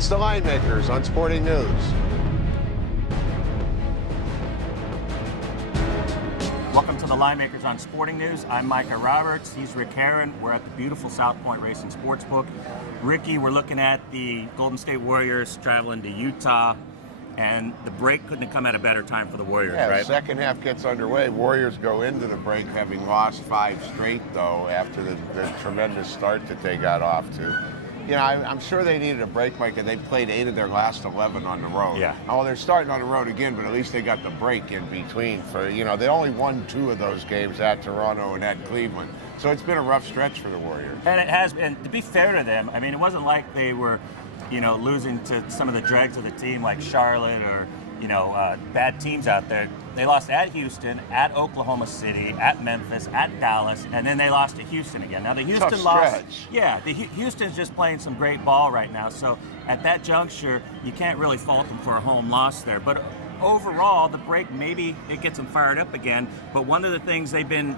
It's the Line Makers on Sporting News. Welcome to the Line Makers on Sporting News. I'm Micah Roberts. He's Rick Herron. We're at the beautiful South Point Racing Sportsbook. Ricky, we're looking at the Golden State Warriors traveling to Utah, and the break couldn't have come at a better time for the Warriors, Yeah, right? the second half gets underway. Warriors go into the break having lost 5 straight, though, after the tremendous start that they got off to. You know, I'm sure they needed a break, Mike, and they played 8 of their last 11 on the road. Yeah. Oh, they're starting on the road again, but at least they got the break in between. They only won 2 of those games at Toronto and at Cleveland. So it's been a rough stretch for the Warriors. And it has been, to be fair to them, I mean, it wasn't like they were, losing to some of the dregs of the team like Charlotte or, bad teams out there. They lost at Houston, at Oklahoma City, at Memphis, at Dallas, and then they lost to Houston again. Now the Houston Tough loss, stretch. yeah, Houston's just playing some great ball right now. So at that juncture, you can't really fault them for a home loss there. But overall, the break, maybe it gets them fired up again. But one of the things they've been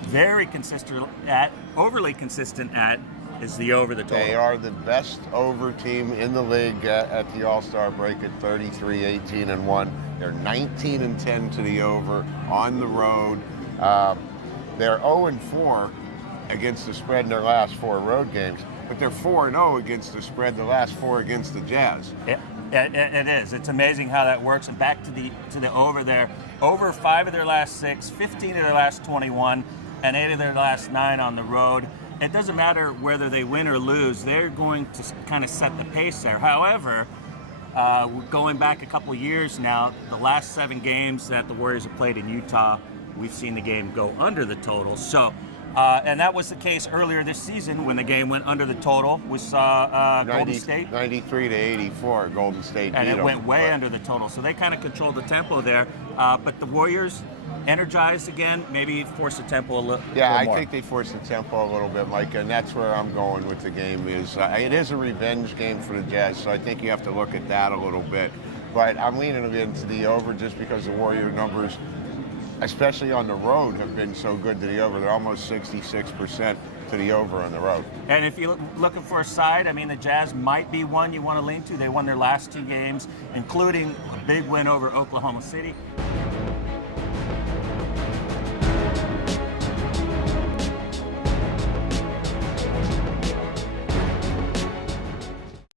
very consistent at, overly consistent at, is the over the total. They are the best over team in the league at the All-Star break at 33, 18, and 1. They're 19 and 10 to the over on the road. They're 0 and 4 against the spread in their last 4 road games, but they're 4 and 0 against the spread the last 4 against the Jazz. It is. It's amazing how that works. And back to the over there. Over 5 of their last 6, 15 of their last 21, and 8 of their last 9 on the road. It doesn't matter whether they win or lose. They're going to kind of set the pace there. However, going back a couple years now, the last 7 games that the Warriors have played in Utah, we've seen the game go under the total. So, and that was the case earlier this season when the game went under the total. We saw Golden State 93 to 84. Golden State, and it went way under the total. So they kind of controlled the tempo there. But the Warriors, energized again, maybe force the tempo a little more. Yeah, I think they forced the tempo a little bit, Mike, and that's where I'm going with the game. It is a revenge game for the Jazz, so I think you have to look at that a little bit. But I'm leaning into the over just because the Warrior numbers, especially on the road, have been so good to the over. They're almost 66% to the over on the road. And if you're looking for a side, I mean, the Jazz might be one you want to lean to. They won their last 2 games, including a big win over Oklahoma City.